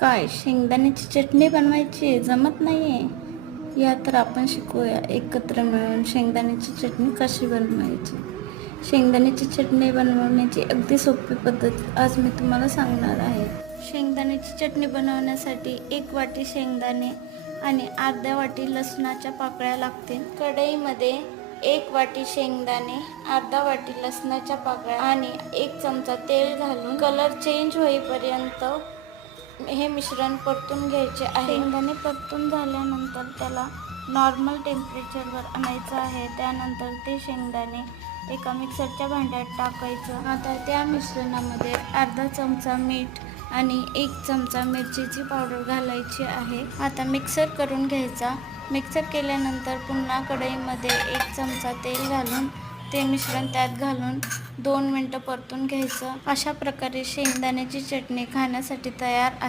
काय शेंगदाण्याची चटणी बनवायची जमत नाहीये? या तर आपण शिकूया एकत्र मिळून शेंगदाण्याची चटणी कशी बनवायची. शेंगदाण्याची चटणी बनवण्याची अगदी सोपी पद्धत आज मी तुम्हाला सांगणार आहे. शेंगदाण्याची चटणी बनवण्यासाठी 1 वाटी शेंगदाणे आणि अर्ध्या वाटी लसणाच्या पाकळ्या लागतील. कढईमध्ये 1 वाटी शेंगदाणे, अर्धा वाटी लसणाच्या पाकळ्या आणि 1 चमचा तेल घालून कलर चेंज होईपर्यंत हे मिश्रण परतून घ्यायचे आहे. शेंगदाणे परतून झाल्यानंतर त्याला नॉर्मल टेम्परेचरवर आणायचं आहे. त्यानंतर ते शेंगदाणे एका मिक्सरच्या भांड्यात टाकायचं. आता त्या मिश्रणामध्ये अर्धा चमचा मीठ आणि 1 चमचा मिरचीची पावडर घालायची आहे. आता मिक्सर करून घ्यायचा. मिक्सर केल्यानंतर पुन्हा कढईमध्ये 1 चमचा तेल घालून ते मिश्रण त्यात घालून 2 मिनिटं परतून घ्यायचं. अशा प्रकारे शेंगदाण्याची चटणी खाण्यासाठी तयार आहे.